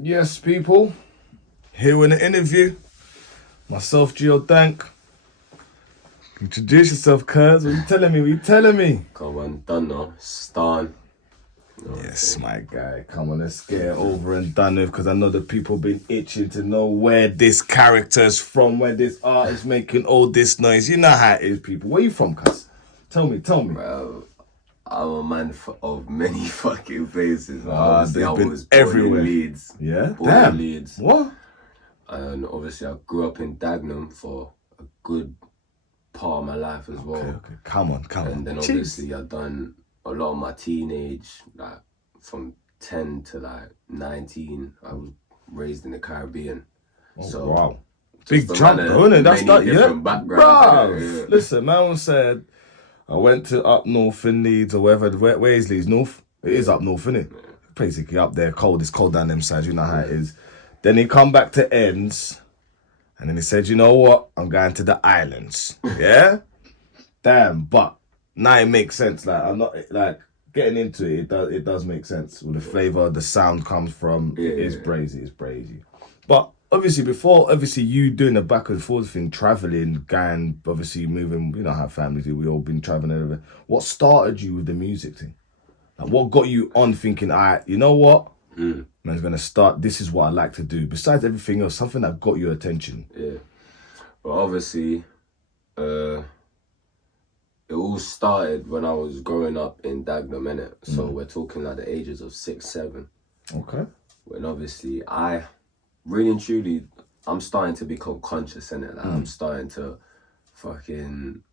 Yes, people. Here in the interview. Myself, Gio Dank. Introduce yourself, cuz. What you telling me? What you telling me? Come on, done now. Staun. Yes, my guy. Come on, let's get it over and done with, because I know the people been itching to know where this character's from, where this art is making all this noise. You know how it is, people. Where you from, cuz? Tell me. Bro, I'm a man of many fucking places. Obviously, I was born everywhere. in Leeds. Yeah? Born Damn. in Leeds. What? And obviously, I grew up in Dagenham for a good part of my life as well. Okay. Come on. And then obviously, I've done a lot of my teenage, like from 10 to like 19. I was raised in the Caribbean. Wow. Big jump though, isn't it? That's that, yeah. Bro, listen, man said, I went to up north in Leeds or wherever. Where is Leeds? North? It is up north, isn't it? Yeah. Basically up there, cold. It's cold down them sides, you know how it is. Then he come back to ends, and then he said, you know what? I'm going to the islands. Yeah? Damn, but now it makes sense. Like, I'm not, like, getting into it, it does make sense. With the flavour, the sound comes from, it's brazy. But obviously, before you doing the back and forth thing, travelling, going, obviously moving, you know how families do, we all been travelling everywhere. What started you with the music thing? Like, what got you on thinking, all right, you know what? Man's gonna start, this is what I like to do. Besides everything else, something that got your attention. Yeah. Well, obviously, it all started when I was growing up in Dagenham, innit? So we're talking like the ages of 6, 7. Okay. When obviously I really and truly, I'm starting to become conscious in it. Like I'm starting to fucking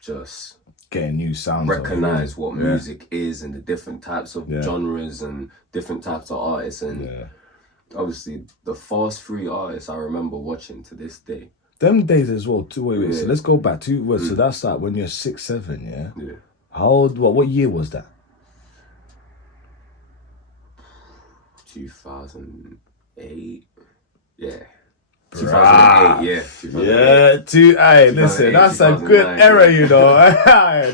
just getting new sounds. Recognize what music is and the different types of genres and different types of artists. And obviously the first 3 artists I remember watching to this day. Them days as well, too. Wait. So let's go back to so that's like when you're 6, 7, yeah? Yeah. How old, what year was that? 2008. Yeah. 2008, yeah. 2008. Yeah, listen, that's a good era, you know.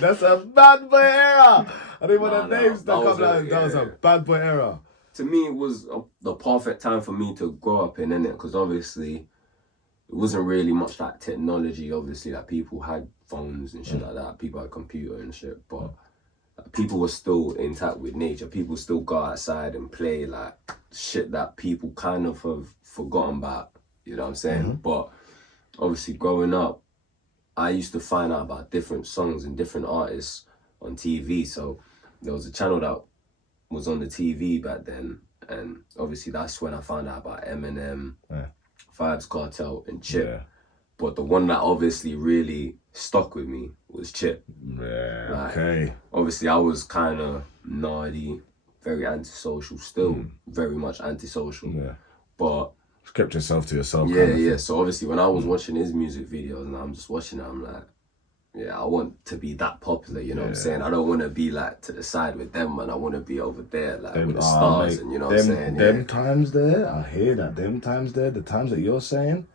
That's a bad boy era. I didn't want the names to come out. That was a bad boy era. To me, it was the perfect time for me to grow up in, innit? Because obviously, it wasn't really much like technology. Obviously, like people had phones and shit like that. People had computer and shit, but people were still intact with nature. People still go outside and play like shit that people kind of have forgotten about. You know what I'm saying? But obviously growing up, I used to find out about different songs and different artists on TV. So there was a channel that was on the TV back then. And obviously that's when I found out about Eminem, Vybz Kartel and Chip. Yeah. But the one that obviously really stuck with me was Chip. Yeah, like, okay. Obviously I was kind of naughty, very antisocial, still very much antisocial. Yeah. But kept yourself to yourself. Yeah. So obviously when I was watching his music videos and I'm just watching it, I'm like, yeah, I want to be that popular, you know what I'm saying? I don't want to be like to the side with them, man. I want to be over there, like with the stars, mate, and you know what I'm saying? Them times there, I hear that. Them times there, the times that you're saying,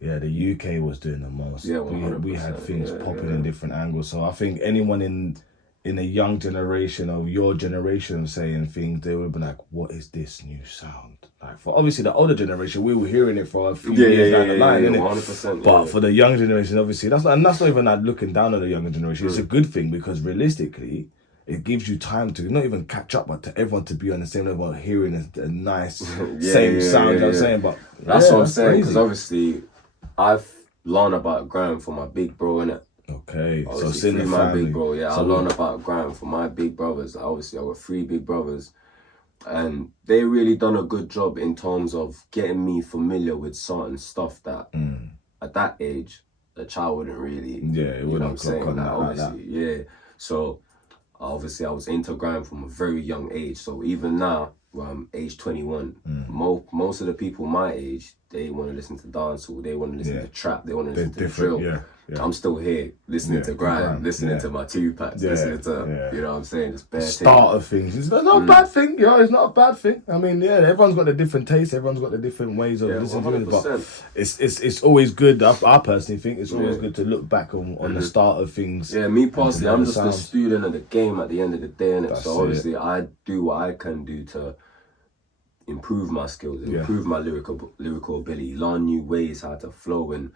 yeah, the UK was doing the most. Yeah, we had things popping in different angles. So I think anyone in a young generation of your generation saying things, they would be like, what is this new sound? Like, for obviously the older generation, we were hearing it for a few years down the line, innit? 100%. But for the young generation, obviously, that's not even like looking down on the younger generation. It's a good thing because realistically, it gives you time to not even catch up, but to everyone to be on the same level, hearing a nice same sound. You know what I'm saying? But that's what I'm saying, because obviously, I've learned about grime from my big bro, innit? Okay, so since my big bro, I learned about grime from my big brothers. Obviously, I got 3 big brothers, and they really done a good job in terms of getting me familiar with certain stuff that at that age a child wouldn't really. Yeah, it wouldn't. You know what I'm saying? Like, obviously, yeah. So obviously, I was into grime from a very young age. So even now, when I'm age 21, most of the people my age, they want to listen to dancehall, they want to listen to trap, they want to listen to drill. Yeah. I'm still here listening to grime, listening to my Tupacs, listening to, you know what I'm saying, it's bare start of things. It's not a bad thing, you know, it's not a bad thing. I mean, yeah, everyone's got a different taste, everyone's got the different ways of listening to it, but it's always good, I personally think it's always good to look back on the start of things. Yeah, me personally, I'm just a student of the game at the end of the day, innit? So obviously I do what I can do to improve my skills, improve my lyrical ability, learn new ways how to flow, and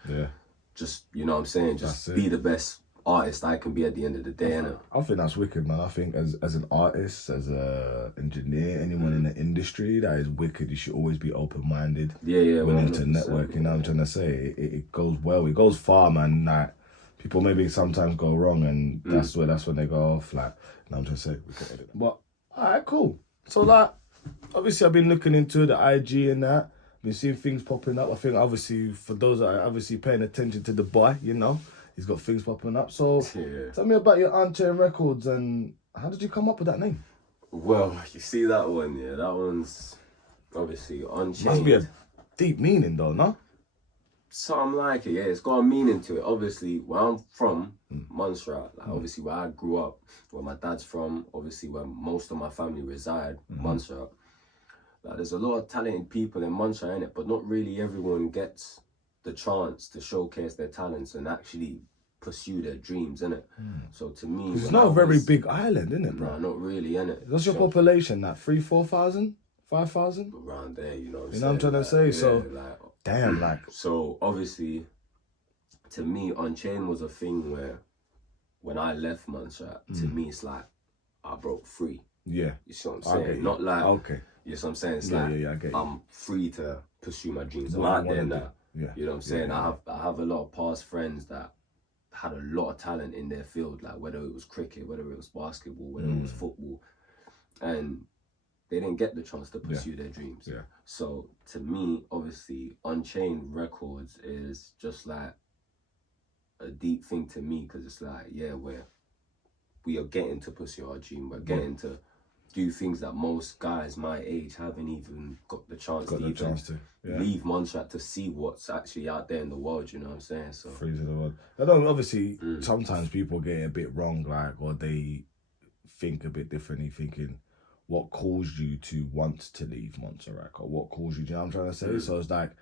just, you know what I'm saying, just be the best artist I can be at the end of the day, innit? I think that's wicked, man. I think as an artist, as a engineer, anyone in the industry, that is wicked. You should always be open-minded. Willing to network, you know what I'm trying to say? It goes well, it goes far, man. Like, people maybe sometimes go wrong, and that's when they go off, like, no, I'm trying to say, we can edit that. But, alright, cool. So, like, obviously I've been looking into the IG and that. Been seeing things popping up. I think, obviously, for those that are obviously paying attention to the boy, you know, he's got things popping up. So, tell me about your Unchained Records, and how did you come up with that name? Well, you see that one, that one's obviously Unchained. Must be a deep meaning, though, no? Something like it, it's got a meaning to it. Obviously, where I'm from, Montserrat, like obviously where I grew up, where my dad's from, obviously where most of my family reside, Montserrat. Like, there's a lot of talented people in Montserrat, innit? But not really everyone gets the chance to showcase their talents and actually pursue their dreams, innit? So to me, it's not a very big island, innit, bro? Nah, not really, innit? What's your population? Like 3,000-4,000, 5,000? Around there, you know what I'm saying? You know what I'm trying to say? So, like, damn, like. So obviously, to me, Unchained was a thing where, when I left Montserrat, to me it's like I broke free. Yeah. You see what I'm saying? Not like, you know what I'm saying? It's like, I get you. I'm free to pursue my dreams. I'm out there now. You know what I'm saying? I have a lot of past friends that had a lot of talent in their field, like whether it was cricket, whether it was basketball, whether it was football, and they didn't get the chance to pursue their dreams. So to me, obviously, Unchained Records is just like a deep thing to me, because it's like, we are getting to pursue our dream. We're getting to do things that most guys my age haven't even got the chance to leave Montserrat to see what's actually out there in the world, you know what I'm saying? So Freeze of the world. I don't, obviously, sometimes people get it a bit wrong, like, or they think a bit differently, thinking, what caused you to want to leave Montserrat, or what caused you, do you know what I'm trying to say? So it's like,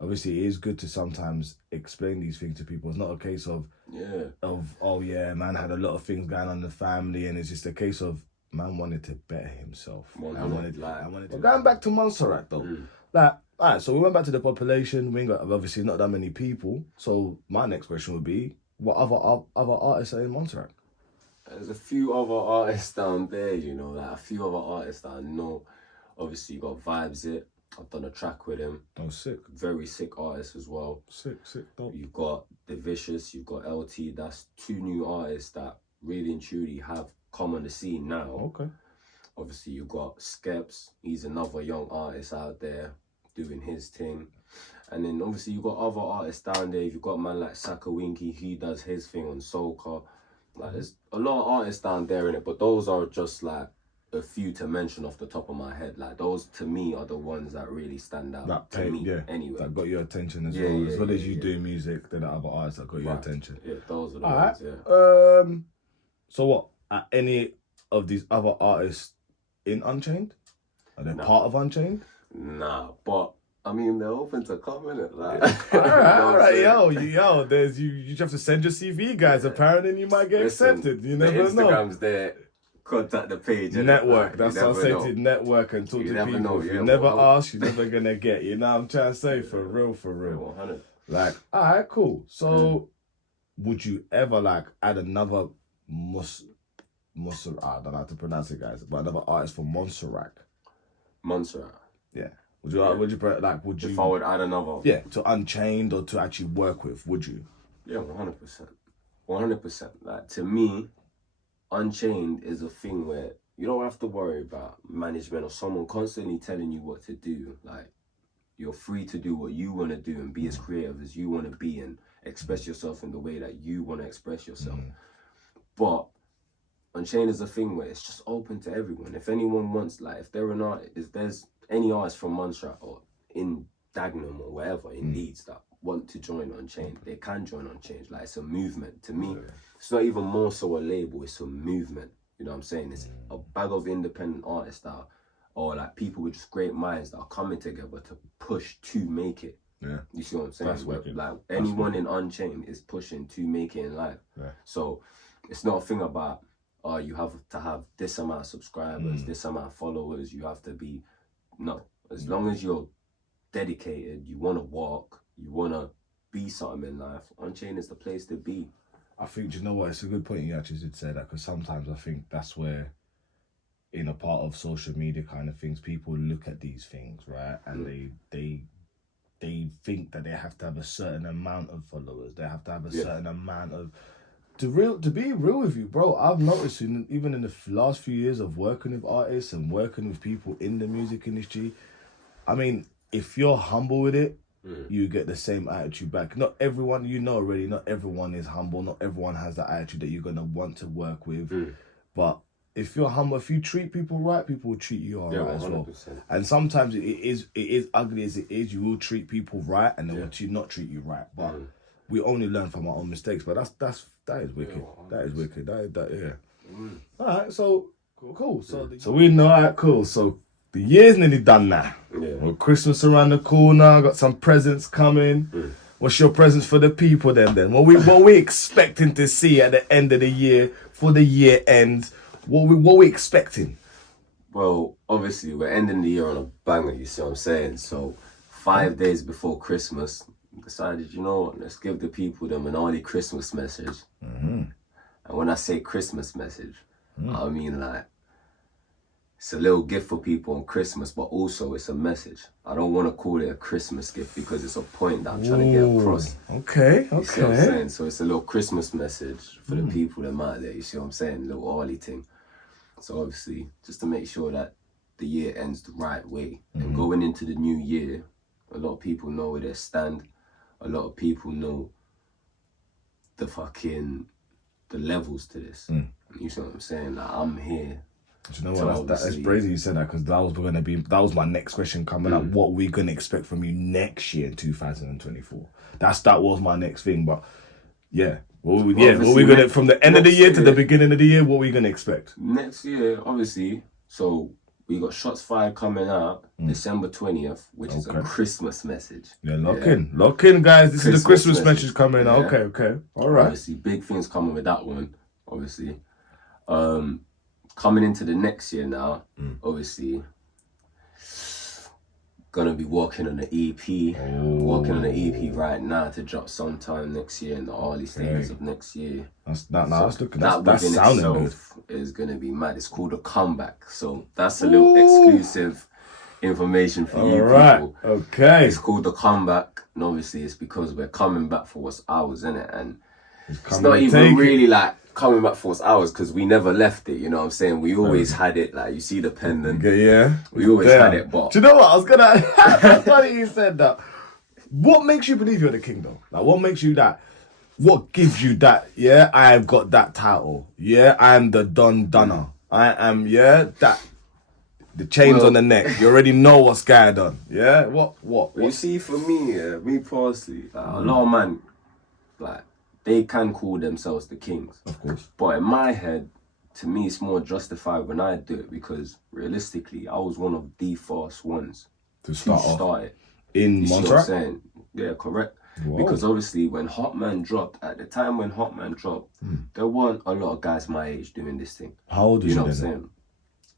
obviously it is good to sometimes explain these things to people. It's not a case of man had a lot of things going on in the family, and it's just a case of man wanted to better himself. Going back to Montserrat though, like, alright, so we went back to the population. We ain't got, obviously, not that many people. So my next question would be, what other artists are in Montserrat? There's a few other artists down there, you know, like a few other artists that I know. Obviously, you got Vibes It. I've done a track with him. Oh, sick. Very sick artist as well. Sick, dope. You've got The Vicious, you've got LT. That's two new artists that really and truly have come on the scene now. Okay. Obviously, you've got Skeps. He's another young artist out there doing his thing. And then, obviously, you've got other artists down there. You've got man like Sakawinki. He does his thing on Soca. Like, there's a lot of artists down there in it, but those are just like a few to mention off the top of my head. Like, those to me are the ones that really stand out to me. Anyway, that got your attention as well. As well as you do music, then the other artists that got your attention. Yeah, those are the ones. So what? Are any of these other artists in Unchained? Are they part of Unchained? Nah, but I mean, they're open to come in it. Like, all right, yo. There's you just have to send your CV, guys. Apparently, and you might get accepted. You never know. Instagram's there. Contact the page. Network. That's what I say to network and talk to people. If you never ask, you're never gonna get. You know what I'm trying to say? For real. 100. Like, all right, cool. So, would you ever like add another Montserrat? I don't know how to pronounce it, guys, but another artist from Montserrat. Montserrat. Yeah. Would you if I would add another? Yeah, to Unchained or to actually work with, would you? Yeah, 100%. Like, to me, Unchained is a thing where you don't have to worry about management or someone constantly telling you what to do. Like, you're free to do what you want to do and be as creative as you want to be and express yourself in the way that you want to express yourself. But Unchained is a thing where it's just open to everyone. If anyone wants, like, if they're an artist, if there's any artist from Montserrat or in Dagenham or wherever in Leeds that want to join Unchained, they can join Unchained. Like, it's a movement. To me, it's not even more so a label, it's a movement. You know what I'm saying? It's a bag of independent artists that are, or like people with just great minds that are coming together to push to make it. Yeah. You see what I'm saying? Like, anyone in Unchained is pushing to make it in life. Yeah. So it's not a thing about, you have to have this amount of subscribers, this amount of followers, you have to be, no. As long as you're dedicated, you want to walk, you want to be something in life, Unchained is the place to be. I think, you know what, it's a good point you actually did say that, because sometimes I think that's where, in a part of social media kind of things, people look at these things, right? And they think that they have to have a certain amount of followers. They have to have a certain amount of... To be real with you, bro, I've noticed even in the last few years of working with artists and working with people in the music industry, I mean, if you're humble with it, you get the same attitude back. Not everyone, you know already, not everyone is humble. Not everyone has that attitude that you're going to want to work with. But if you're humble, if you treat people right, people will treat you all right as well. And sometimes it is ugly as it is, you will treat people right and they will not treat you right. But we only learn from our own mistakes. But that is wicked. That is wicked. All right, so cool. So we know, all right, cool. So the year's nearly done now. Well, Christmas around the corner, got some presents coming. What's your presents for the people then? What we expecting to see at the end of the year for the year end? What we expecting? Well, obviously we're ending the year on a banger, you see what I'm saying? So 5 days before Christmas, decided, you know what, let's give the people them an early Christmas message. And when I say Christmas message, I mean like, it's a little gift for people on Christmas, but also it's a message. I don't want to call it a Christmas gift because it's a point that I'm trying to get across. Okay. You see what I'm saying? So it's a little Christmas message for the people that out there, you see what I'm saying? A little early thing. So obviously, just to make sure that the year ends the right way. And going into the new year, a lot of people know where they stand. A lot of people know the levels to this. You see what I'm saying? Like, I'm here. Do you know what? That's crazy you said that, because that was my next question coming up. What are we gonna expect from you next year in 2024? That was my next thing. But yeah, what are we gonna, from the end of the year to the beginning of the year? What are we gonna expect next year? Obviously, so we got Shots Fired coming out December 20th, which is a Christmas message. Yeah, lock in, guys. This is the Christmas message coming out. Okay, all right. Obviously, big things coming with that one. Obviously, coming into the next year now, obviously, gonna be working on the EP. Working on the EP right now to drop sometime next year in the early stages of next year. That's sounding good. Is gonna be mad. It's called A Comeback. So that's a little exclusive information for you people. Okay. It's called A Comeback, and obviously it's because we're coming back for what's ours, innit? And it's not even really like coming back for what's ours, because we never left it, you know what I'm saying? We always had it, like, you see the pendant. We always had it, but... Do you know what? I was gonna... funny you said that. What makes you believe you're the king, though? Like, what makes you that? What gives you that? Yeah, I've got that title. Yeah, I'm the Don Dunner. I am, that... The chains on the neck. You already know what's going on. Yeah? What? You see, for me, me personally, like, a lot of man, like, they can call themselves the kings. Of course. But in my head, to me, it's more justified when I do it, because realistically, I was one of the first ones to start it. In Montserrat? Yeah, correct. Whoa. Because obviously, when Hot Man dropped, at the time when Hot Man dropped, there weren't a lot of guys my age doing this thing. How old was you? You know what I'm saying?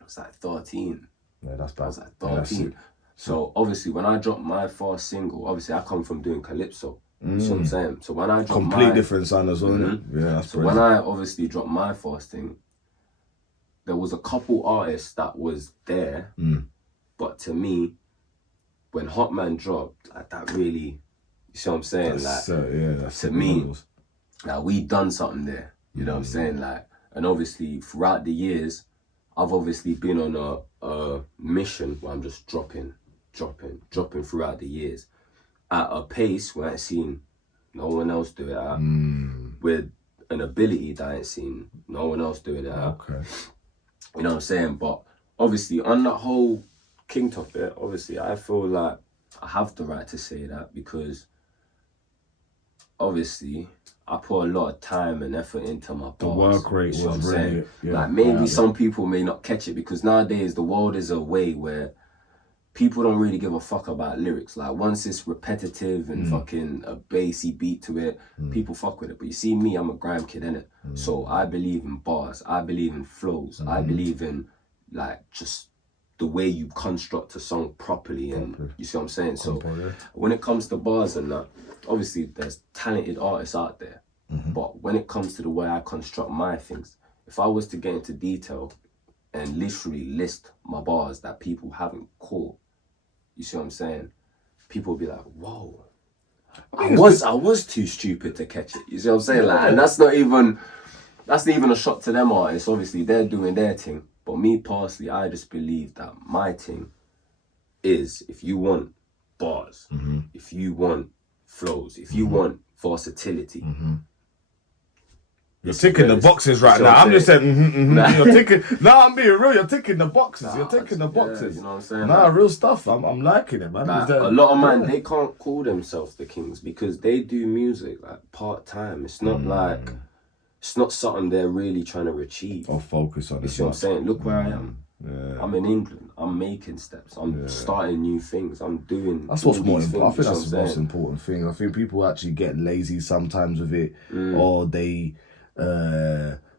I was like 13. Yeah, that's bad. I was like 13. Yeah, so obviously, when I dropped my first single, obviously I come from doing Calypso. You see what I'm saying? So when I dropped different sound as well. Yeah, that's so when I obviously dropped my first thing, there was a couple artists that was there, but to me, when Hot Man dropped, like, that really, you see what I'm saying? That's to me, like, we done something there. You know what I'm saying? Like, and obviously throughout the years, I've obviously been on a mission where I'm just dropping throughout the years, at a pace where I ain't seen no one else do it at, with an ability that I ain't seen no one else doing it at. Okay. You know what I'm saying? But obviously, on that whole king topic, obviously, I feel like I have the right to say that, because obviously, I put a lot of time and effort into my bars. The work rate was really... like, maybe some people may not catch it, because nowadays, the world is a way where people don't really give a fuck about lyrics. Like, once it's repetitive and fucking a bassy beat to it, people fuck with it. But you see me, I'm a grime kid, innit? So I believe in bars. I believe in flows. I believe in, like, just the way you construct a song properly, and you see what I'm saying? So when it comes to bars and that, obviously there's talented artists out there, but when it comes to the way I construct my things, if I was to get into detail and literally list my bars that people haven't caught, you see what I'm saying? People will be like, whoa, I was too stupid to catch it. You see what I'm saying? Like, and that's not even a shot to them artists. Obviously, they're doing their thing. But me personally, I just believe that my thing is, if you want bars, if you want flows, if you want versatility. You're ticking the boxes right now. I'm just saying, you're ticking. No, I'm being real. You're ticking the boxes. You're ticking the boxes. You know what I'm saying? Nah, real stuff. I'm liking it, man. Like, a lot of man, they can't call themselves the kings because they do music like part time. It's not like, it's not something they're really trying to achieve or focus on. You see what I'm saying? Look where I am. Yeah. I'm in England. I'm making steps. I'm starting new things. I'm doing. That's what's more important. I think that's the most important thing. I think people actually get lazy sometimes with it, or they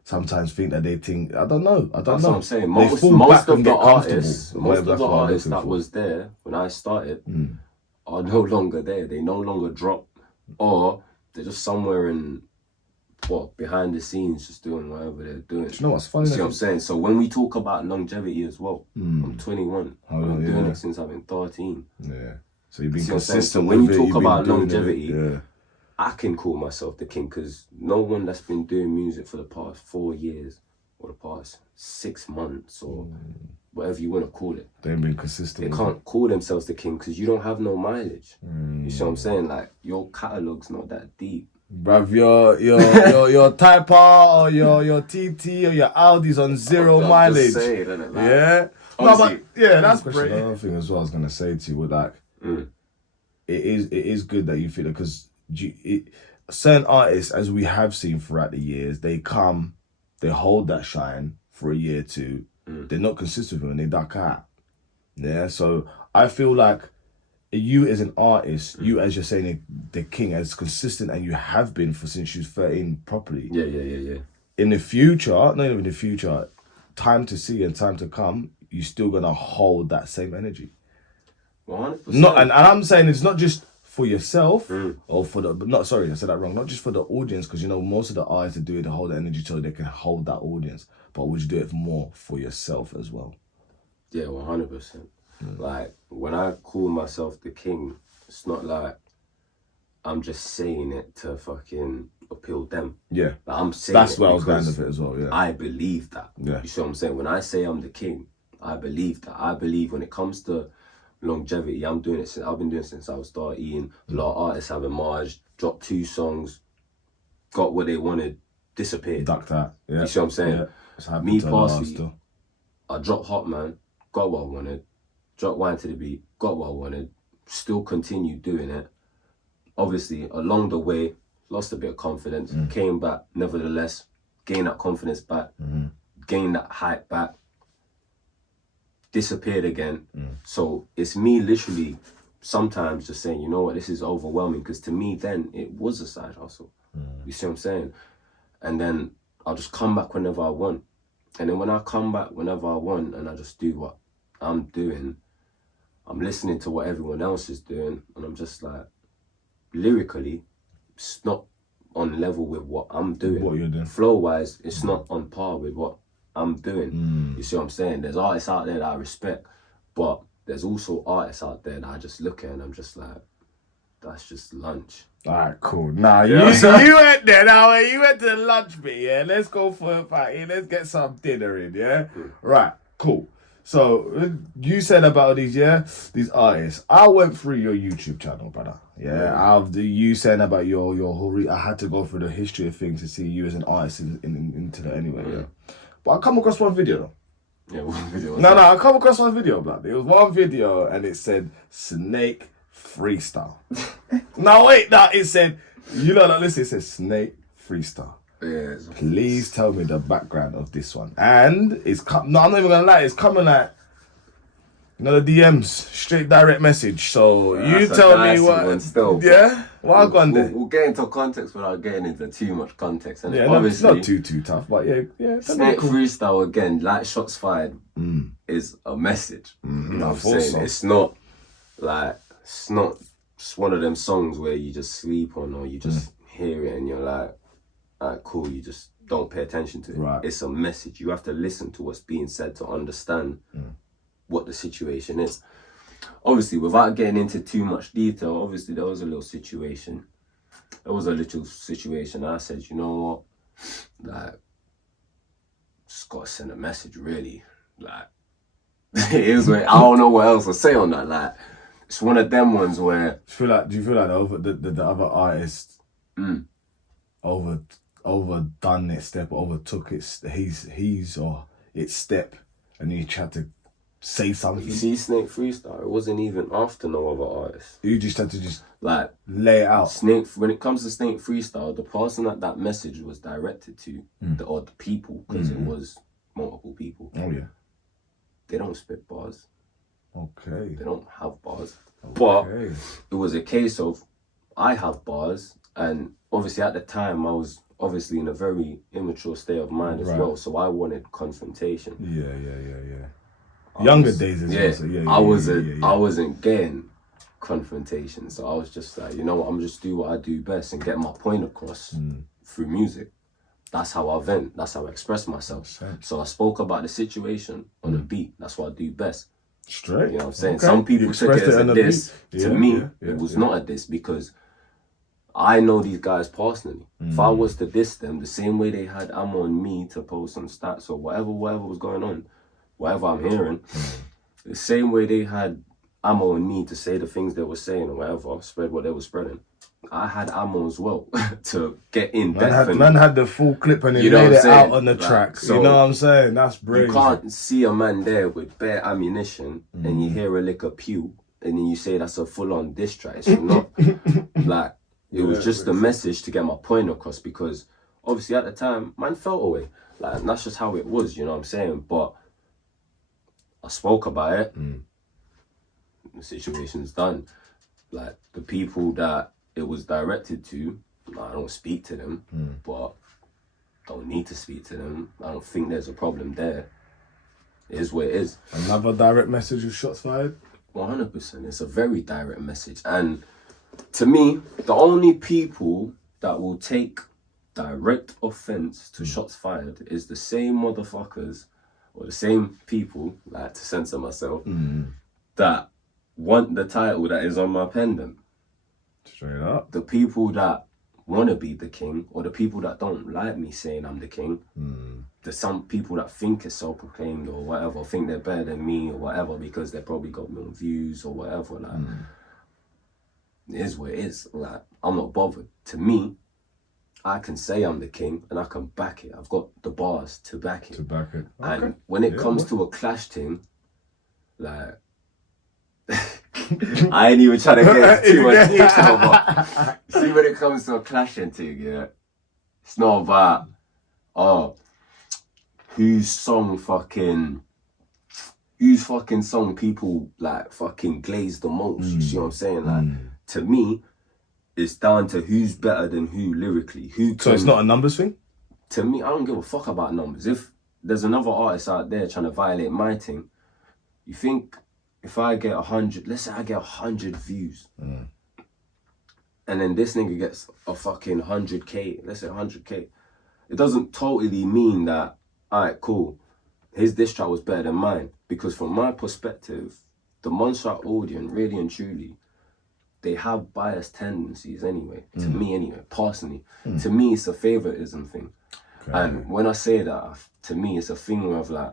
sometimes think that they think. I don't know. That's what I'm saying. Most of the artists that was there when I started are no longer there. They no longer drop, or they're just somewhere in. Behind the scenes, just doing whatever they're doing. Do you know what's funny? See what I'm saying? So when we talk about longevity as well, I'm 21. I've been doing it since I've been 13. Yeah. So you've been consistent. So when you talk about longevity, I can call myself the king because no one that's been doing music for the past 4 years or the past 6 months or whatever you want to call it, they've been consistent. They can't call themselves the king because you don't have no mileage. You see what I'm saying? Like, your catalogue's not that deep. Bruv, your Type R or your TT or your Audi's on zero mileage. Saying, like, yeah? No, but that's great. Another thing as well I was going to say to you with like, it is good that you feel it because certain artists, as we have seen throughout the years, they come, they hold that shine for a year or two, they're not consistent with it and they duck out. Yeah, so I feel like you as an artist, you as you're saying the king, as consistent and you have been for since you was 13 properly. Yeah. In the future, not even in the future, time to see and time to come, you're still gonna hold that same energy. 100%. And I'm saying it's not just for yourself or for I said that wrong. Not just for the audience, because most of the artists that do it to hold the energy so they can hold that audience. But would you do it more for yourself as well? Yeah, 100%. Like, when I call myself the king, it's not like I'm just saying it to fucking appeal them. Yeah. Like, I'm saying that's where I was going with it as well, yeah. I believe that. Yeah. You see what I'm saying? When I say I'm the king, I believe that. I believe when it comes to longevity, I've been doing it since I was 13. A lot of artists have emerged, dropped 2 songs, got what they wanted, disappeared. Ducked out. Yeah. You see what I'm saying? Yeah. Me personally, I dropped Hot Man, got what I wanted. Drop Wine to the Beat, got what I wanted, still continued doing it. Obviously, along the way, lost a bit of confidence, came back, nevertheless, gained that confidence back, gained that hype back, disappeared again. So it's me literally sometimes just saying, you know what, this is overwhelming, because to me then, it was a side hustle. You see what I'm saying? And then I'll just come back whenever I want. And then when I come back whenever I want and I just do what I'm doing, I'm listening to what everyone else is doing, and I'm just like, lyrically, it's not on level with what I'm doing. What you're doing. Flow-wise, it's not on par with what I'm doing. You see what I'm saying? There's artists out there that I respect, but there's also artists out there that I just look at and I'm just like, that's just lunch. Alright, cool. Nah, you went there now. You went to the lunch bit, yeah? Let's go for a party. Let's get some dinner in, yeah? Right, cool. So, you said about these artists. I went through your YouTube channel, brother. Yeah, you saying about your whole. I had to go through the history of things to see you as an artist into that anyway. Yeah, but I come across one video. Yeah, one video. No, I come across one video, blood. It was one video, and it said Snake Freestyle. It said listen. It says Snake Freestyle. Yeah, please tell me the background of this one. And I'm not even gonna lie, it's coming like You know the DMs, straight direct message. So you tell me what. Still, yeah, what I gone there? We'll get into context without getting into too much context. And yeah, obviously, not too tough, but yeah. Snake freestyle again, like shots fired, is a message. You know what I'm saying? So. It's not one of them songs where you just sleep on or you just hear it and you're like, alright, cool. You just don't pay attention to it. Right. It's a message. You have to listen to what's being said to understand what the situation is. Obviously, without getting into too much detail, obviously there was a little situation. I said, you know what, like, just gotta send a message, really. Like, here's where I don't know what else to say on that. Like, it's one of them ones where do you feel like the other artist overdone its step, overtook his or its step, and he tried to say something? You see Snake freestyle, it wasn't even after no other artist. You just had to just like lay it out. When it comes to Snake freestyle, the person that message was directed to, the people, because it was multiple people. Oh yeah. They don't spit bars. Okay. They don't have bars. Okay. But it was a case of, I have bars, and obviously at the time I was obviously in a very immature state of mind as well, so I wanted confrontation. Yeah. Younger days as well. So I wasn't getting confrontation, so I was just like, you know what, I'm just do what I do best and get my point across through music. That's how I vent. That's how I express myself. So I spoke about the situation on a beat. That's what I do best. Straight. You know what I'm saying? Okay. Some people took it as a diss. To me, it was not a diss because I know these guys personally. If I was to diss them, the same way they had ammo on me to post some stats or whatever was going on, whatever I'm hearing, the same way they had ammo on me to say the things they were saying or whatever, spread what they were spreading, I had ammo as well to get in depth. Man had the full clip and he laid it out on the track. So you know what I'm saying? That's brilliant. You can't see a man there with bare ammunition and you hear a lick of pew and then you say that's a full-on diss track. It's not. Like, it was just a message to get my point across because obviously at the time, man felt away. Like, and that's just how it was, you know what I'm saying? But I spoke about it. The situation's done. Like, the people that it was directed to, I don't speak to them, but don't need to speak to them. I don't think there's a problem there. It is what it is. Another direct message with shots fired? 100%. It's a very direct message. And to me, the only people that will take direct offense to shots fired is the same motherfuckers or the same people, like to censor myself, that want the title that is on my pendant. Straight up. The people that want to be the king or the people that don't like me saying I'm the king. There's some people that think it's self-proclaimed or whatever, think they're better than me or whatever because they probably got more views or whatever. Like, it is what it is. Like, I'm not bothered. To me, I can say I'm the king and I can back it. I've got the bars to back it. Okay. And when it comes to a clash thing, like, I ain't even trying to get too much detail, but see, when it comes to a clashing thing, yeah, it's not about, whose fucking song people like fucking glaze the most. You see what I'm saying? Like, to me, it's down to who's better than who lyrically. So it's not a numbers thing? To me, I don't give a fuck about numbers. If there's another artist out there trying to violate my thing, you think if I get 100, let's say I get 100 views, and then this nigga gets a fucking 100K, let's say 100K, it doesn't totally mean that, alright, cool, his diss track was better than mine. Because from my perspective, the Montserrat audience, really and truly, they have biased tendencies anyway, to me anyway, personally. To me, it's a favoritism thing. Okay. And when I say that, to me, it's a thing of like,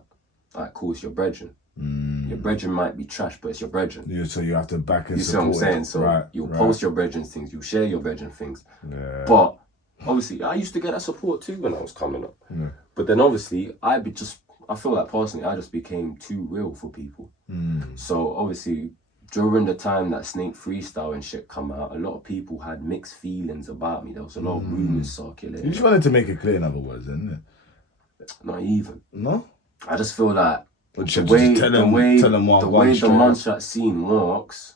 cool, it's your brethren. Your brethren might be trash, but it's your brethren. Yeah, so you have to back and support. You see what I'm saying? So you'll post your brethren things, you share your brethren things. Yeah. But obviously, I used to get that support too when I was coming up. Yeah. But then obviously, I feel like personally, I just became too real for people. So obviously, during the time that Snake Freestyle and shit come out, a lot of people had mixed feelings about me. There was a lot of rumors circulating. You just wanted to make it clear, in other words, didn't it? Not even. No? I just feel like But tell them what the way the Montserrat scene works,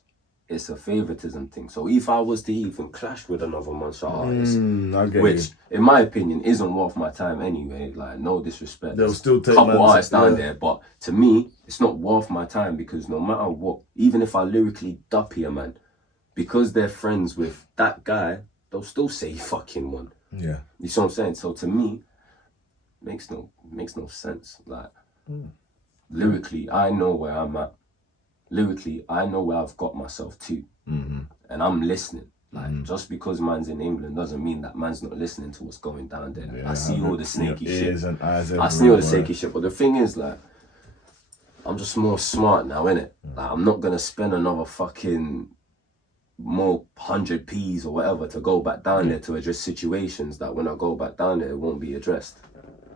it's a favoritism thing. So if I was to even clash with another Montserrat artist, which in my opinion isn't worth my time anyway, like no disrespect, they'll still take couple artists down there, but to me it's not worth my time, because no matter what, even if I lyrically duppy a man, because they're friends with that guy, they'll still say fucking one. Yeah, you see what I'm saying? So to me, makes no sense. Like lyrically, I know where I'm at. Lyrically, I know where I've got myself to, and I'm listening. Like just because man's in England doesn't mean that man's not listening to what's going down there. Yeah, I see all the snaky shit. I see all the snaky shit. But the thing is, like, I'm just more smart now, innit? Like, I'm not gonna spend another fucking more 100p's or whatever to go back down there to address situations that when I go back down there, it won't be addressed.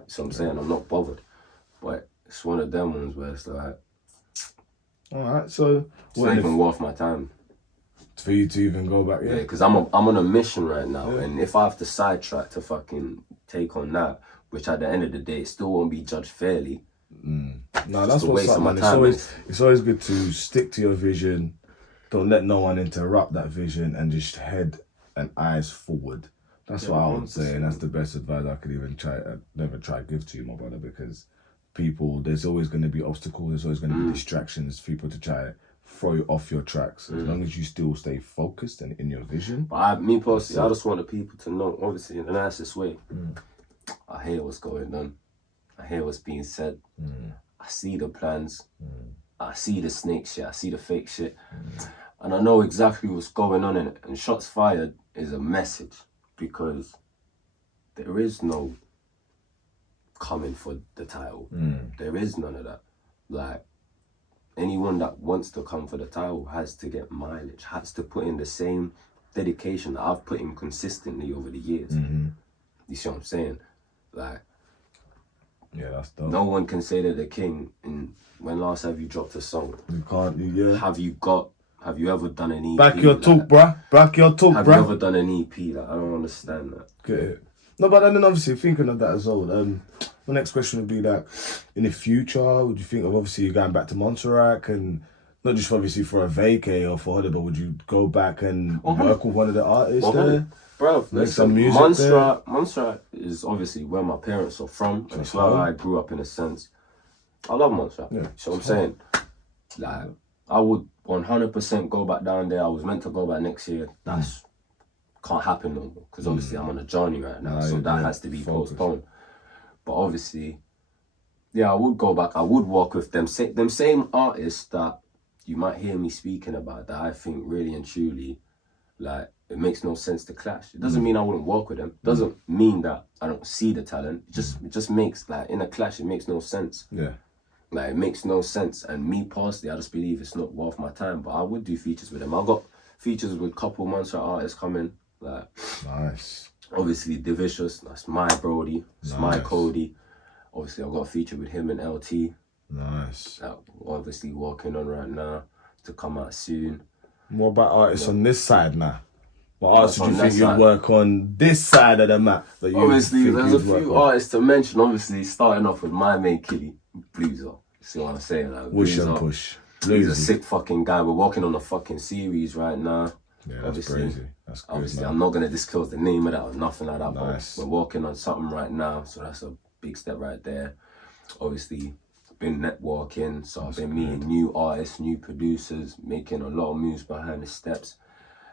So I'm saying I'm not bothered. But it's one of them ones where it's like, alright, so it's not even worth my time for you to even go back. Yeah, because I'm on a mission right now, and if I have to sidetrack to fucking take on that, which at the end of the day it still won't be judged fairly. No, that's what's up, man. It's always good to stick to your vision. Don't let no one interrupt that vision, and just head and eyes forward. That's what I would say, and that's the best advice I could even never try to give to you, my brother, because there's always going to be obstacles, there's always going to be distractions, people to try to throw you off your tracks. As long as you still stay focused and in your vision. But me personally, I just want the people to know, obviously in the nicest way, I hear what's going on. I hear what's being said. I see the plans. I see the snake shit. I see the fake shit. And I know exactly what's going on in it. And shots fired is a message, because there is no coming for the title. There is none of that. Like, anyone that wants to come for the title has to get mileage, has to put in the same dedication that I've put in consistently over the years. You see what I'm saying? Like, yeah, that's dope. No one can say they're the king. And when last have you dropped a song? You can't. Yeah. Have you ever done an EP? Back your talk, bruh. Back your talk, bruh. Have you ever done an EP? Like, I don't understand that. Get it. No, but then obviously thinking of that as well. The next question would be like, in the future, would you think of obviously going back to Montserrat, and not just obviously for a vacay or for holiday, but would you go back and work with one of the artists there? Bro, make some music Montserrat is obviously where my parents are from. And it's where I grew up in a sense. I love Montserrat. Yeah. So I'm saying, like, I would 100% go back down there. I was meant to go back next year. That's can't happen no more, because obviously I'm on a journey right now, so that has to be postponed. But obviously, yeah, I would go back. I would work with them same artists that you might hear me speaking about, that I think really and truly, like, it makes no sense to clash. It doesn't mean I wouldn't work with them. It doesn't mean that I don't see the talent. It just makes, like, in a clash, it makes no sense. Yeah. Like, it makes no sense. And me personally, I just believe it's not worth my time. But I would do features with them. I've got features with a couple Montserrat artists coming. Like, nice. Obviously, Divicious, that's my Brody, it's my Cody. Obviously, I've got a feature with him and LT. Nice. That we're obviously working on right now to come out soon. What about artists on this side now? What artists do you think you'd work on this side of the map? Obviously, there's a few artists to mention. Obviously, starting off with my main killie, Blueser. See what I'm saying? Like, Whoosh and push. He's a sick fucking guy. We're working on a fucking series right now. Yeah, that's crazy. That's crazy. Obviously, I'm not going to disclose the name of that or nothing like that, but we're working on something right now, so that's a big step right there. Obviously, been networking, so I've been meeting new artists, new producers, making a lot of moves behind the steps,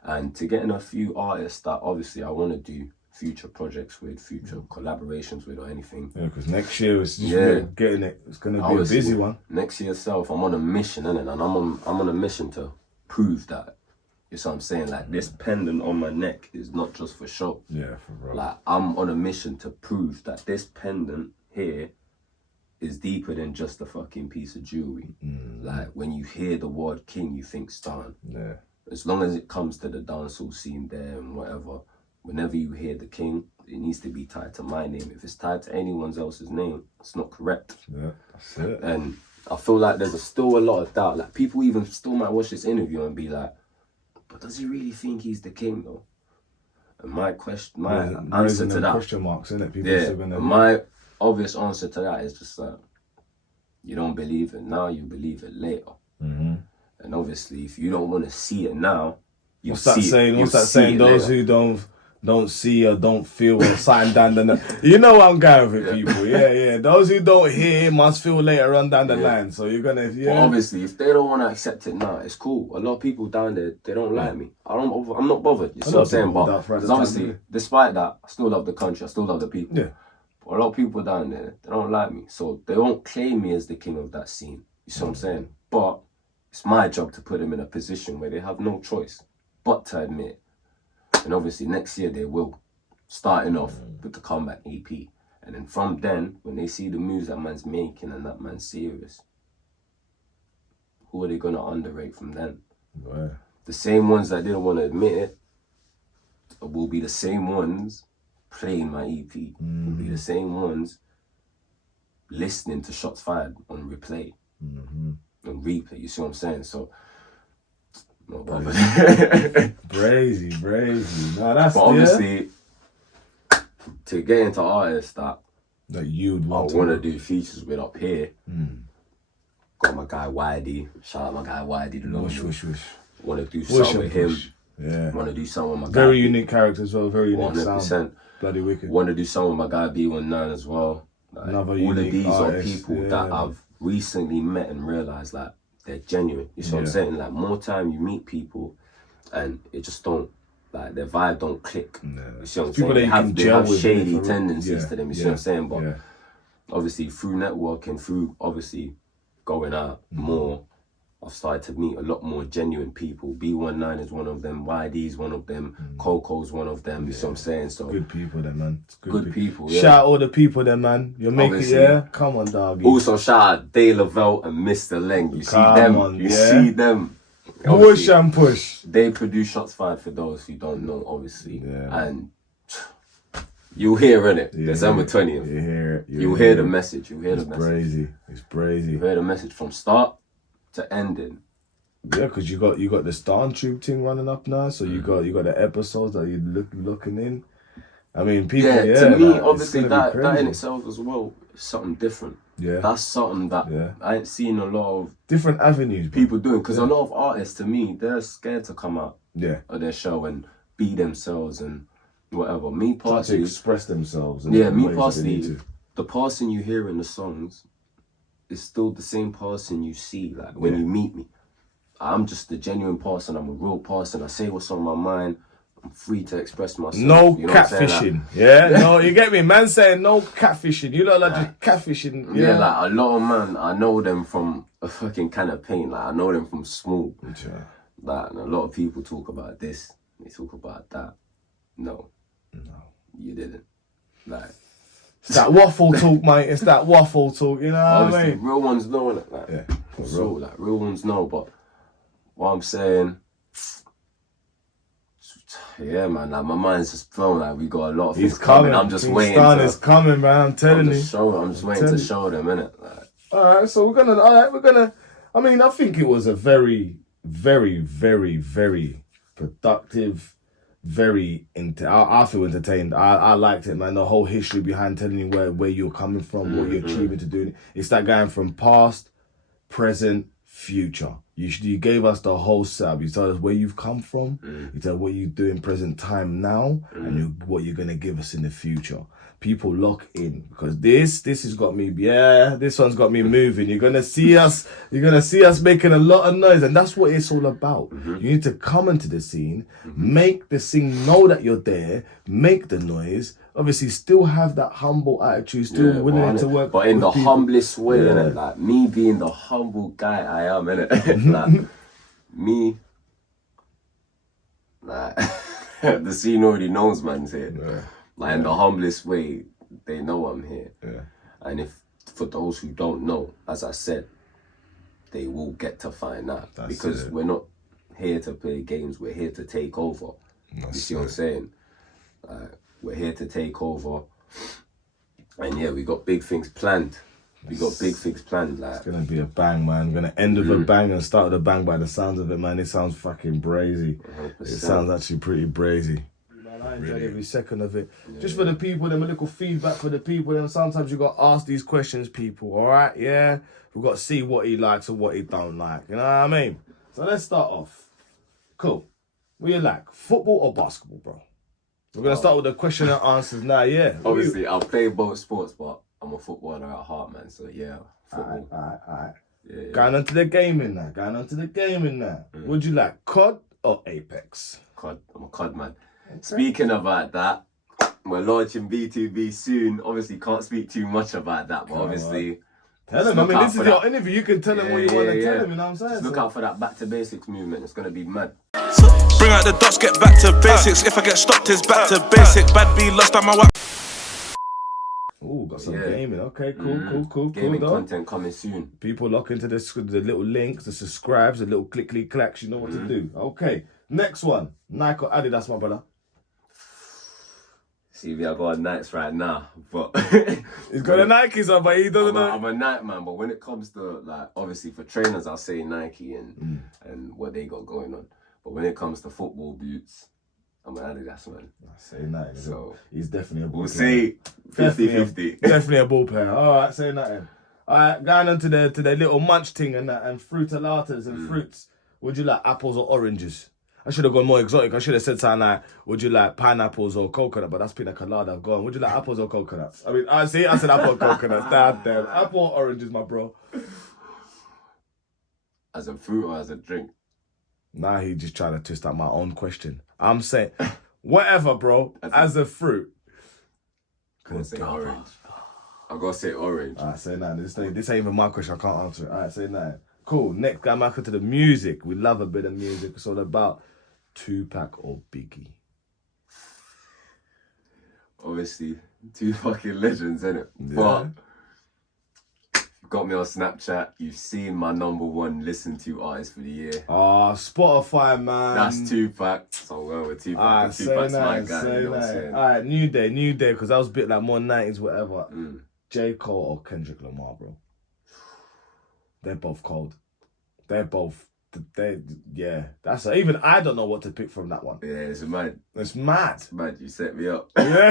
and to getting a few artists that obviously I want to do future projects with, future collaborations with, or anything. Yeah, because next year is just getting it. It's going to be a busy one. Next year itself, I'm on a mission, innit? And I'm on a mission to prove that. You see what I'm saying? Like, this pendant on my neck is not just for show. Yeah, for real. Like, I'm on a mission to prove that this pendant here is deeper than just a fucking piece of jewelry. Like, when you hear the word king, you think Staun. Yeah. As long as it comes to the dancehall scene there and whatever, whenever you hear the king, it needs to be tied to my name. If it's tied to anyone else's name, it's not correct. Yeah, that's it. And I feel like there's still a lot of doubt. Like, people even still might watch this interview and be like, but does he really think he's the king though? And my answer to that, question marks, isn't it? People my obvious answer to that is just like, You don't believe it now, you believe it later. Mm-hmm. And obviously, if you don't want to see it now, you What's see that saying? What's that saying? Those later. who don't see or don't feel or sign down the you know what I'm going with, people. Yeah. Those who don't hear must feel later on down the line. So you're gonna, But obviously, if they don't want to accept it now, it's cool. A lot of people down there, they don't like me. I'm not bothered. You see what I'm saying? But obviously, despite that, I still love the country. I still love the people. Yeah. But a lot of people down there, they don't like me, so they won't claim me as the king of that scene. You see what I'm saying? But it's my job to put them in a position where they have no choice but to admit it. And obviously next year they will, starting off with the Comeback EP. And then from then, when they see the moves that man's making and that man's serious, who are they going to underrate from then? Right. The same ones that didn't want to admit it will be the same ones playing my EP. Will be the same ones listening to Shots Fired on replay. On replay, you see what I'm saying? So, no bother. Brazy. No, that's but obviously, to get into artists that you'd want to do features with up here, got my guy Widey. Shout out my guy Widey. Wish. Want to do something with him. Yeah. Want to do something with my guy. Very unique character as well. Very unique 100%. sound. Bloody wicked. Want to do something with my guy B19 as well. Like, Another all unique of these artist. are people that I've recently met and realized like they're genuine. You see what I'm saying? Like more time you meet people and it just don't, like their vibe don't click. You see what I'm saying? They have shady tendencies to them. You see what I'm saying? But obviously through networking, through obviously going out more, I've started to meet a lot more genuine people. B19 is one of them, YD is one of them, Coco's one of them, you see what I'm saying? So good people then, man. It's good people, Shout out all the people then, man. You're making, come on, doggy. Also shout out Dave Lavelle and Mr. Leng. You see them. Push and push. They produce Shots Fired for those who don't know, obviously. And you'll hear it. December 20th. You hear it. You'll hear the message. You'll hear the message. It's brazy. You hear the message from start to ending. Yeah, because you got the StaunTube thing running up now, so you got the episodes that you're looking in. I mean, people. To me, obviously that in itself as well is something different. Yeah, that's something that I ain't seen a lot of different avenues people doing. Because a lot of artists, to me, they're scared to come out of their show and be themselves and whatever. Me personally, to express themselves. Me personally, the person you hear in the songs is still the same person you see. Like when you meet me, I'm just a genuine person. I'm a real person. I say what's on my mind. I'm free to express myself. No catfishing. No, you get me? Man saying no catfishing. You don't like just catfishing. Yeah, like a lot of man, I know them from a fucking can of paint. Like I know them from small. Like, and a lot of people talk about this. They talk about that. No, you didn't. Like, it's that waffle talk, mate. It's that waffle talk. You know what I mean? Real ones know it. Like, real ones know. But what I'm saying, yeah, man. Like my mind's just blown. Like we got a lot of things coming. I'm just waiting. Staun is coming, man. I'm telling you. I'm just waiting to show them, innit? Like, all right, so we're gonna. I mean, I think it was a very, very, very, very productive. I feel entertained. I liked it, man. The whole history behind telling you where you're coming from, what you're achieving to do. It's that going from past, present, future. You gave us the whole setup. You told us where you've come from. You told what you do in present time now, and what you're gonna give us in the future. People lock in because this has got me. Yeah, this one's got me moving. You're gonna see us making a lot of noise, and that's what it's all about. You need to come into the scene, make the scene know that you're there, make the noise. Obviously, still have that humble attitude, still willing to work, but in the humblest way, innit? Like me being the humble guy I am, innit? Like me, like the scene already knows man's here. Like in the humblest way, they know I'm here. And if for those who don't know, as I said, they will get to find out. Because we're not here to play games, we're here to take over. You see what I'm saying? We're here to take over. And we got big things planned. Like, it's gonna be a bang, man. We're gonna end with a bang and start with a bang by the sounds of it, man. It sounds fucking brazy. 100%. It sounds actually pretty brazy. man. I enjoyed every second of it. Yeah. Just for the people, them a little feedback for the people. Them sometimes you got to ask these questions, people. All right, yeah. We got to see what he likes and what he don't like. You know what I mean? So let's start off. Cool. What you like, football or basketball, bro? We're gonna start with the question and answers now. Yeah. Obviously, I'll play both sports, but I'm a footballer at heart, man. So yeah, football. All right. Yeah. Going on to the gaming now. Would you like COD or Apex? COD. I'm a COD man. Okay. Speaking about that, we're launching B2B soon. Obviously, can't speak too much about that, but obviously. Tell them. I mean, this is your interview. You can tell them what you want to tell them. You know what I'm saying? Just look out for that back to basics movement. It's gonna be mad. Bring out the dots, get back to basics. If I get stopped, it's back to basic. Bad B lost on my wife. Ooh, got some gaming. Okay, cool. Gaming content coming soon. People lock into this, the little links, the subscribes, the little clickly clacks. You know what to do. Okay, next one. Nike or Adidas, my brother. See, I got a Nikes right now, but he's got a Nikes on, but he doesn't know. I'm a Nike man, but when it comes to like, obviously for trainers, I'll say Nike and what they got going on. But when it comes to football boots, I'm an Adidas man. I say Nike. So he's definitely a ball we'll player. Say 50-50. Definitely a ball player. All right, say nothing. All right, going on to the little munch thing and that, and fruitalatas and fruits. Would you like apples or oranges? I should have gone more exotic. I should have said something like, would you like pineapples or coconut? But that's pina colada. I've gone. Would you like apples or coconuts? I mean, I said apple or coconuts. Damn. Apple or oranges, my bro? As a fruit or as a drink? Nah, he just trying to twist out my own question. I'm saying, whatever, bro. As a fruit. I'm gonna say orange. I'm gonna say orange. Alright, say that. This ain't even my question. I can't answer it. Alright, say that. Cool. Next, going back into the music. We love a bit of music. It's all about Tupac or Biggie. Obviously, two fucking legends, innit? Yeah. But got me on Snapchat. You've seen my #1 listened to artist for the year. Spotify, man. That's Tupac. So I'm going with Tupac. Alright, Tupac's my guy. say You know what I'm that. saying? Alright, new day, because that was a bit like more 90s, whatever. J. Cole or Kendrick Lamar, bro. They're both cold. That's even I don't know what to pick from that one. Yeah, it's mad. It's mad. It's mad. You set me up. Yeah.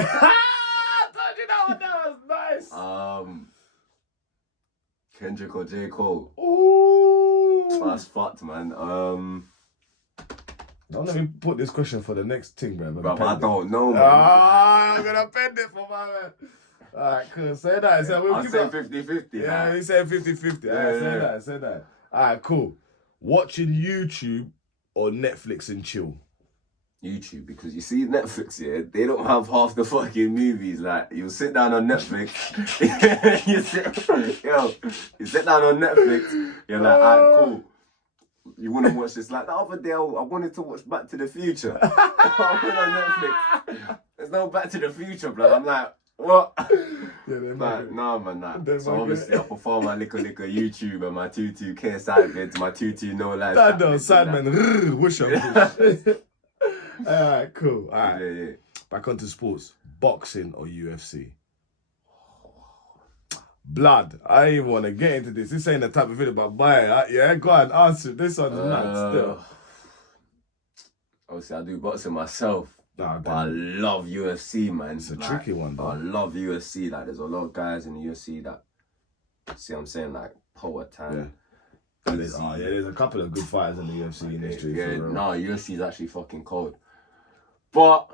Don't you know what that was nice? Kendrick or J. Cole. Ooh. That's fucked, man. Don't let me put this question for the next thing, bro. Bro, I don't know, man. I'm gonna pend it for my man. Alright, cool. Say that. I said 50-50. Yeah, he said 50-50. Alright, say that. Alright, cool. Watching YouTube or Netflix and chill? YouTube, because you see Netflix, yeah, they don't have half the fucking movies. Like, you'll sit down on Netflix, you sit down on Netflix, you're like, alright, cool. You want to watch this? Like, the other day, I wanted to watch Back to the Future. I went on Netflix. There's no Back to the Future, blood. I'm like, what? Like, nah, man, nah. So obviously I perform my little YouTube and my 22K side vids, my 22 no life. That does, Sideman, wish up. Alright, cool. Alright. Yeah. Back onto sports. Boxing or UFC? Blood. I ain't even want to get into this. This ain't the type of video about buying. Yeah, go ahead, answer. This one's mad still. Obviously, I do boxing myself. But I love UFC, man. It's a tricky one, though. I love UFC. Like, there's a lot of guys in the UFC that, see what I'm saying, like, power time. Yeah. There's a couple of good fighters in the UFC industry. Yeah, no, UFC is actually fucking cold. But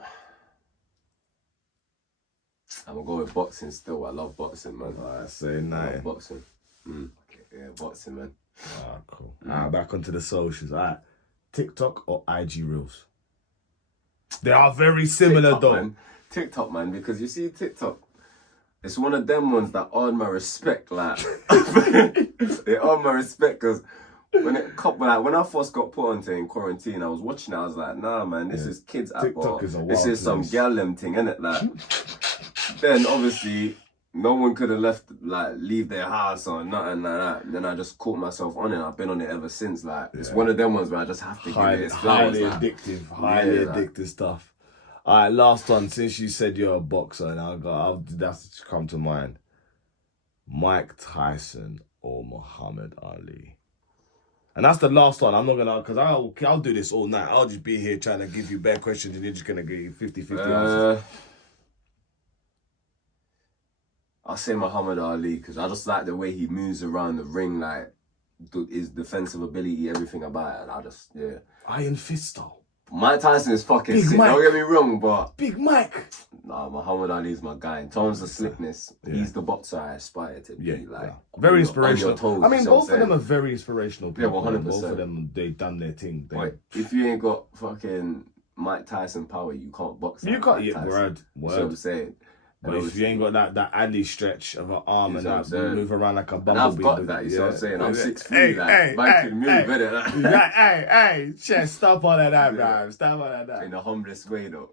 I'm gonna go with boxing still. I love boxing, man. I say nice. I love boxing. Yeah, boxing, man. Cool. Back onto the socials. TikTok or IG Reels? They are very similar, TikTok, though. Man. TikTok, man, because you see TikTok, it's one of them ones that earn my respect. Like, they earn my respect because when I first got put onto in quarantine, I was watching it. I was like, nah, man, this is kids app. TikTok is a wild This is some gallem thing, innit? Like, then obviously no one could have leave their house or nothing like that. Then I just caught myself on it. I've been on it ever since. Like, it's one of them ones where I just have to give it its flowers. Highly addictive stuff. All right, last one. Since you said you're a boxer, and that's come to mind. Mike Tyson or Muhammad Ali? And that's the last one. I'm not gonna, because I'll do this all night. I'll just be here trying to give you bare questions and you're just gonna give 50-50 answers. I'll say Muhammad Ali, because I just like the way he moves around the ring, like his defensive ability, everything about it. And I just, yeah. Iron Fist style. Mike Tyson is fucking Big sick. Mike. Don't get me wrong, but Big Mike. nah, Muhammad Ali is my guy. In terms of slickness, he's the boxer I aspire to be. Very inspirational. Toes, I mean, both of them are very inspirational people. Yeah, 100%. Both of them, they done their thing. But if you ain't got fucking Mike Tyson power, you can't box. You can't. Mike Tyson. Word. You know what I'm saying? But if you ain't got that Ali stretch of an arm and that move around like a bumblebee. And I've got that, you know what I'm saying? I'm 6'3", like, man can move better. Hey, chest, stop on that, man. Stop on that. In the humblest way, though.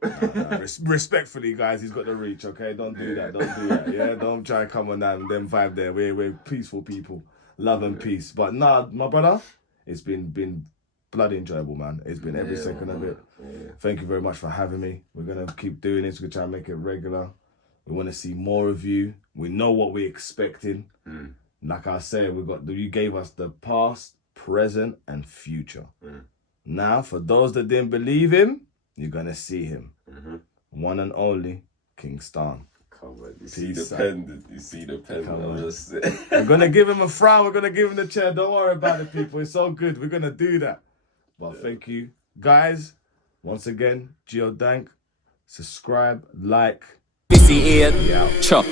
Respectfully, guys, he's got the reach, okay? Don't do that, yeah? Don't try and come on that and them vibe there. We're peaceful people. Love and peace. But nah, my brother, it's been bloody enjoyable, man. It's been every second of it. Yeah. Thank you very much for having me. We're going to keep doing this. We're going to try and make it regular. We want to see more of you. We know what we're expecting. Like I said, you gave us the past, present, and future. Now, for those that didn't believe him, you're going to see him. One and only, King Staun. Come on, you see the pen. You see the pen. We're going to give him a frown. We're going to give him the chair. Don't worry about it, people. It's all good. We're going to do that. But thank you. Guys, once again, Dank. Subscribe, like. Chop.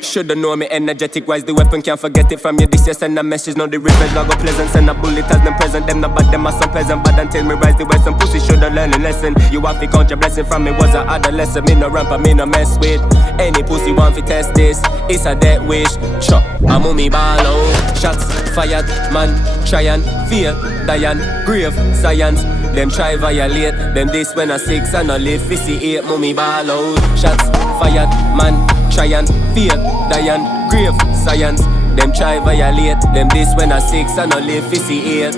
Shoulda know me energetic wise, the weapon can't forget it from you. This year send a message, now the revenge not go pleasant. Send a bullet as them present, them not bad, them are some peasant. Bad until me rise the west, some pussy shoulda learn a lesson. You have to count your blessing from me was a adolescent. Me no ramp, me no mess with any pussy want to test this. It's a dead wish. Chop, I'm on me ball out. Shots fired, man, try and fear. Diane, grave, science. Them try violate, them this when I 6 and I live 58. Mummy ball out. Shots fired, man, try and fear. Diane, grave, science. Them try violate, them this when I 6 and I live 58.